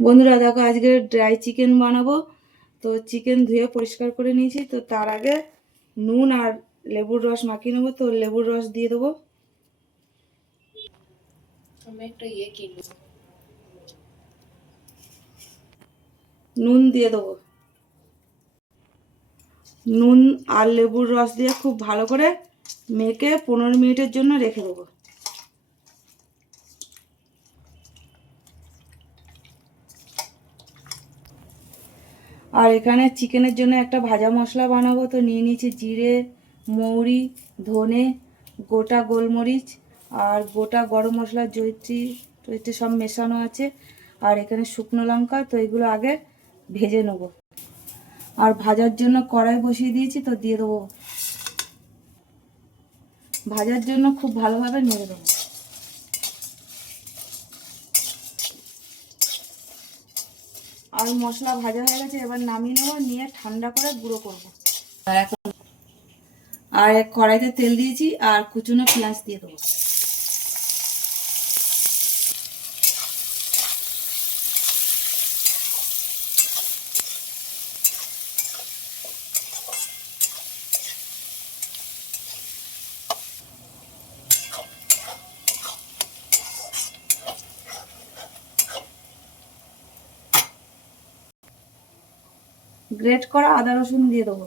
বন্ধুরা দেখো, আজকে ড্রাই চিকেন বানাবো। তো চিকেন ধুয়ে পরিষ্কার করে নিয়েছি। তো তার আগে নুন আর লেবুর রস মাখিয়ে নেবো। তো লেবুর রস দিয়ে দেবো। নুন দিয়ে দেবো। নুন আর লেবুর রস দিয়ে খুব ভালো করে মেখে 15 মিনিটের জন্য রেখে দেবো। আর এখানে চিকেনের জন্য একটা ভাজা মশলা বানাবো। তো নিয়ে নিয়েছি জিরে, মৌরি, ধনে, গোটা গোলমরিচ আর গোটা গরম মশলা, জয়িত্রী টয়িত্রী সব মেশানো আছে। আর এখানে শুকনো লঙ্কা। তো এগুলো আগে ভেজে নেব। আর ভাজার জন্য কড়াই বসিয়ে দিয়েছি। তো দিয়ে দেবো। ভাজার জন্য খুব ভালোভাবে নেড়ে দেবো। আর মশলা ভাজা হয়ে গেছে, এবার নামিয়ে নেবো। নিয়ে ঠান্ডা করে গুঁড়ো করবো। আর এক কড়াইতে তেল দিয়েছি আর কুচনো পেঁয়াজ দিয়ে দেবো। গ্রেট করা আদা রসুন দিয়ে দেবো।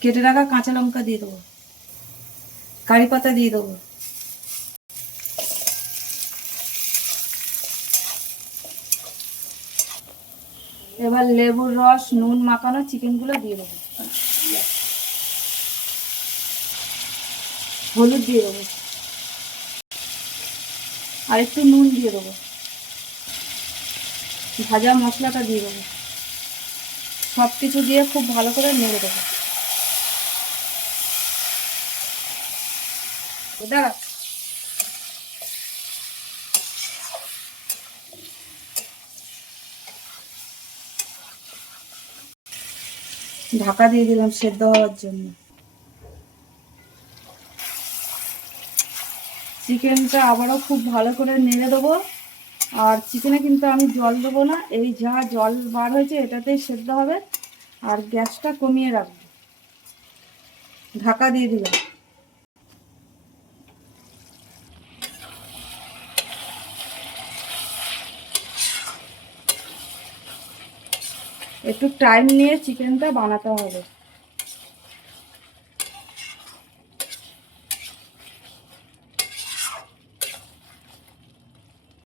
কেটে রাখা কাঁচা লঙ্কা দিয়ে দেবো। কারি পাতা দিয়ে দেবো। এবার লেবুর রস, নুন মাখানো চিকেনগুলো দিয়ে দেবো। হলুদ দিয়ে দেবো। আর একটু নুন দিয়ে দেবো। ভাজা মশলাটা দিয়ে দেবো। সব কিছু দিয়ে খুব ভালো করে নেড়ে দেবো। দাঁড়া। ঢাকা দিয়ে দিলাম সেদ্ধ হওয়ার জন্য। চিকেনটা আবারও খুব ভালো করে নেড়ে দেবো। আর চিকেনে কিন্তু আমি জল দেবো না, এই যা জল বার হয়েছে এটাতেই সেদ্ধ হবে। আর গ্যাসটা কমিয়ে রাখবো। ঢাকা দিয়ে দিলাম। একটু টাইম নিয়ে চিকেনটা বানাতে হবে।